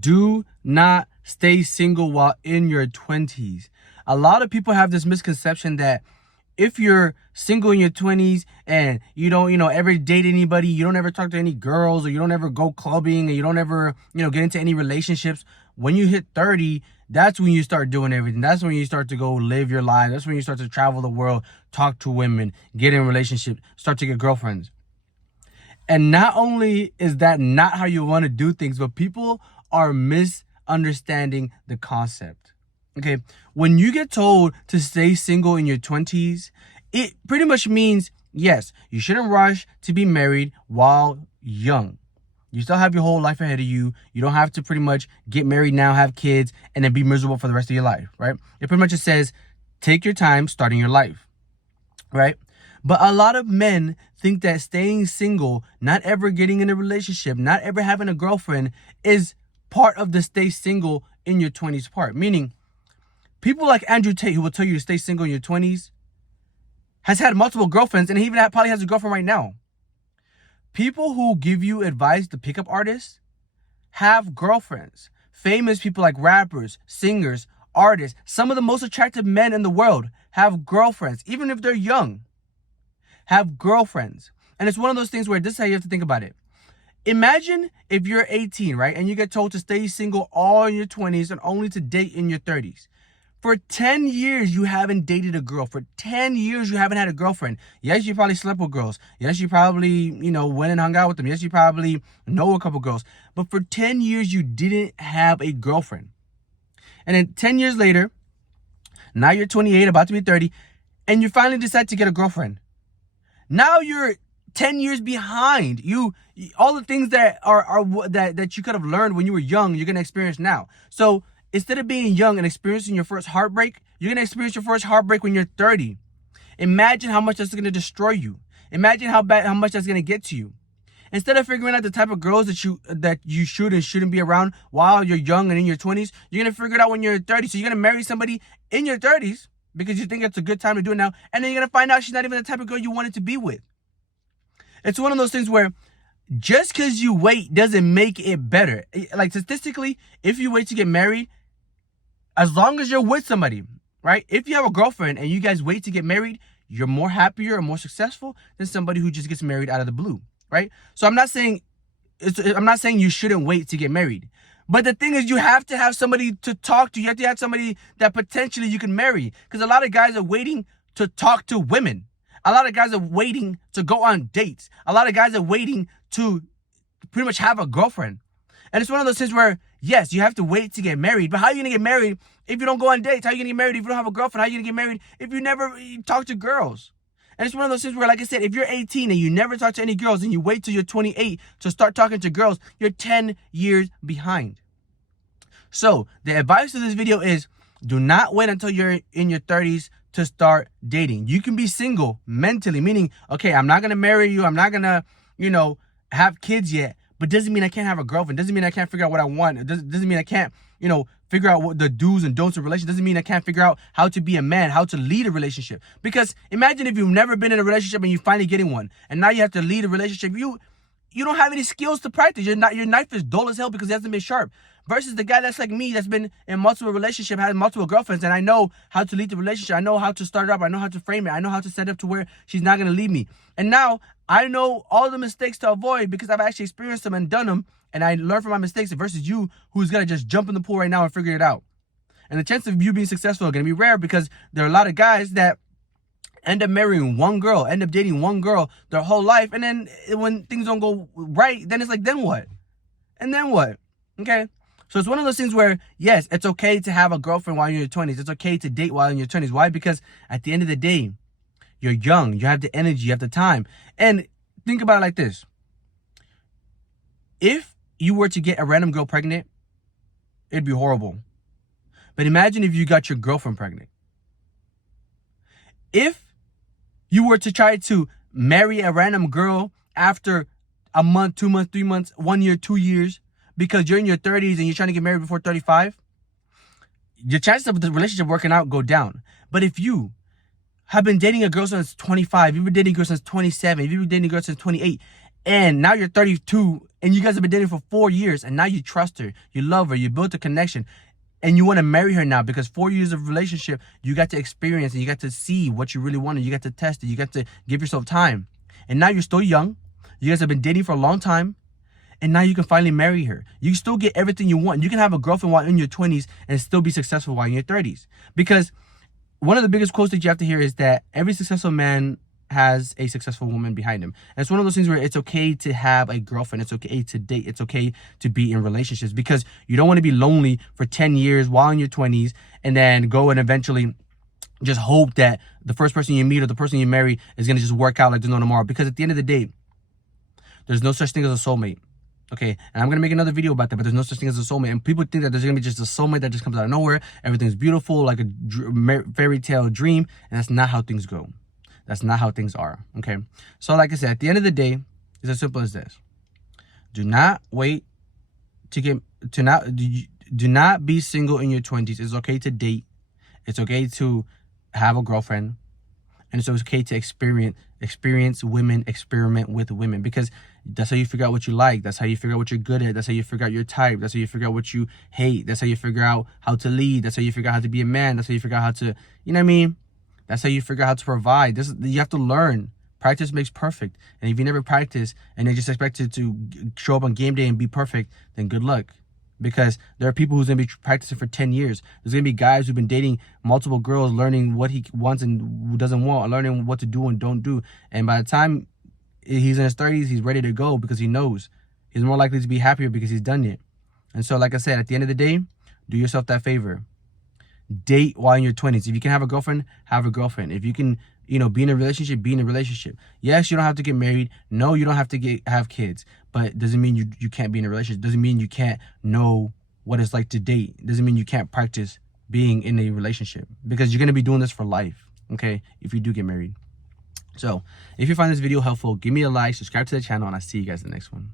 Do not stay single while in your 20s. A lot of people have this misconception that if you're single in your 20s and you don't, ever date anybody, you don't ever talk to any girls, or you don't ever go clubbing, and you don't ever, get into any relationships, when you hit 30, that's when you start doing everything. That's when you start to go live your life. That's when you start to travel the world, talk to women, get in relationships, start to get girlfriends. And not only is that not how you want to do things, but people are misunderstanding the concept. Okay, when you get told to stay single in your 20s, it pretty much means, yes, you shouldn't rush to be married while young. You still have your whole life ahead of you. You don't have to pretty much get married now, have kids, and then be miserable for the rest of your life, right? It pretty much just says, take your time starting your life, right? But a lot of men think that staying single, not ever getting in a relationship, not ever having a girlfriend is part of the stay single in your 20s part. Meaning, people like Andrew Tate, who will tell you to stay single in your 20s, has had multiple girlfriends, and he even probably has a girlfriend right now. People who give you advice, the pickup artists, have girlfriends. Famous people like rappers, singers, artists, some of the most attractive men in the world have girlfriends, even if they're young. Have girlfriends. And it's one of those things where this is how you have to think about it. Imagine if you're 18, right? And you get told to stay single all in your 20s and only to date in your 30s. For 10 years, you haven't dated a girl. For 10 years, you haven't had a girlfriend. Yes, you probably slept with girls. Yes, you probably, went and hung out with them. Yes, you probably know a couple girls. But for 10 years, you didn't have a girlfriend. And then 10 years later, now you're 28, about to be 30, and you finally decide to get a girlfriend. Now you're 10 years behind. All the things that that you could have learned when you were young, you're going to experience now. So instead of being young and experiencing your first heartbreak, you're going to experience your first heartbreak when you're 30. Imagine how much that's going to destroy you. Imagine how much that's going to get to you. Instead of figuring out the type of girls that you should and shouldn't be around while you're young and in your 20s, you're going to figure it out when you're 30. So you're going to marry somebody in your 30s because you think it's a good time to do it now, and then you're going to find out she's not even the type of girl you wanted to be with. It's one of those things where just because you wait doesn't make it better. Like, statistically, if you wait to get married, as long as you're with somebody, right? If you have a girlfriend and you guys wait to get married, you're more happier and more successful than somebody who just gets married out of the blue, right? So I'm not saying you shouldn't wait to get married. But the thing is, you have to have somebody to talk to. You have to have somebody that potentially you can marry. Because a lot of guys are waiting to talk to women. A lot of guys are waiting to go on dates. A lot of guys are waiting to pretty much have a girlfriend. And it's one of those things where, yes, you have to wait to get married. But how are you going to get married if you don't go on dates? How are you going to get married if you don't have a girlfriend? How are you going to get married if you never talk to girls? And it's one of those things where, like I said, if you're 18 and you never talk to any girls and you wait till you're 28 to start talking to girls, you're 10 years behind. So the advice of this video is, do not wait until you're in your 30s to start dating. You can be single mentally, meaning, okay, I'm not going to marry you. I'm not going to, have kids yet. But doesn't mean I can't have a girlfriend. Doesn't mean I can't figure out what I want. It doesn't mean I can't, figure out what the do's and don'ts of relationship. Doesn't mean I can't figure out how to be a man, how to lead a relationship. Because imagine if you've never been in a relationship and you finally getting one, and now you have to lead a relationship. You don't have any skills to practice. Your knife is dull as hell because it hasn't been sharp. Versus the guy that's like me, that's been in multiple relationships, has multiple girlfriends, and I know how to lead the relationship. I know how to start it up. I know how to frame it. I know how to set it up to where she's not going to leave me. And now I know all the mistakes to avoid because I've actually experienced them and done them, and I learned from my mistakes versus you who's going to just jump in the pool right now and figure it out. And the chance of you being successful are going to be rare because there are a lot of guys that end up marrying one girl, end up dating one girl their whole life, and then when things don't go right, then it's like, then what? And then what? Okay? So it's one of those things where, yes, it's okay to have a girlfriend while you're in your 20s. It's okay to date while in your 20s. Why? Because at the end of the day, you're young. You have the energy. You have the time. And think about it like this. If you were to get a random girl pregnant, it'd be horrible. But imagine if you got your girlfriend pregnant. If you were to try to marry a random girl after a month, 2 months, 3 months, 1 year, 2 years, because you're in your 30s and you're trying to get married before 35, your chances of the relationship working out go down. But if you have been dating a girl since 25, you've been dating a girl since 27, you've been dating a girl since 28, and now you're 32 and you guys have been dating for 4 years, and now you trust her, you love her, you built a connection, and you want to marry her now because 4 years of relationship, you got to experience and you got to see what you really wanted. You got to test it. You got to give yourself time. And now you're still young. You guys have been dating for a long time. And now you can finally marry her. You can still get everything you want. You can have a girlfriend while in your 20s and still be successful while in your 30s. Because one of the biggest quotes that you have to hear is that every successful man has a successful woman behind him. And it's one of those things where it's okay to have a girlfriend. It's okay to date. It's okay to be in relationships, because you don't want to be lonely for 10 years while in your 20s and then go and eventually just hope that the first person you meet or the person you marry is going to just work out like there's no tomorrow. Because at the end of the day, there's no such thing as a soulmate. Okay, and I'm going to make another video about that, but there's no such thing as a soulmate. And people think that there's going to be just a soulmate that just comes out of nowhere. Everything's beautiful, like a fairy tale dream. And that's not how things go. That's not how things are. Okay, so like I said, at the end of the day, it's as simple as this. Do not wait do not be single in your 20s. It's okay to date. It's okay to have a girlfriend. And it's okay to experience women, experiment with women, because that's how you figure out what you like. That's how you figure out what you're good at. That's how you figure out your type. That's how you figure out what you hate. That's how you figure out how to lead. That's how you figure out how to be a man. That's how you figure out how to, you know what I mean? That's how you figure out how to provide. You have to learn. Practice makes perfect. And if you never practice and they just expect you to show up on game day and be perfect, then good luck. Because there are people who's going to be practicing for 10 years. There's going to be guys who've been dating multiple girls, learning what he wants and doesn't want, learning what to do and don't do. And by the time he's in his 30s, he's ready to go because he knows. He's more likely to be happier because he's done it. And so, like I said, at the end of the day, do yourself that favor. Date while in your 20s. If you can have a girlfriend, have a girlfriend. If you can, be in a relationship, be in a relationship. Yes, you don't have to get married. No, you don't have to have kids. But it doesn't mean you can't be in a relationship. It doesn't mean you can't know what it's like to date. It doesn't mean you can't practice being in a relationship, because you're going to be doing this for life, okay, if you do get married. So if you find this video helpful, give me a like, subscribe to the channel, and I'll see you guys in the next one.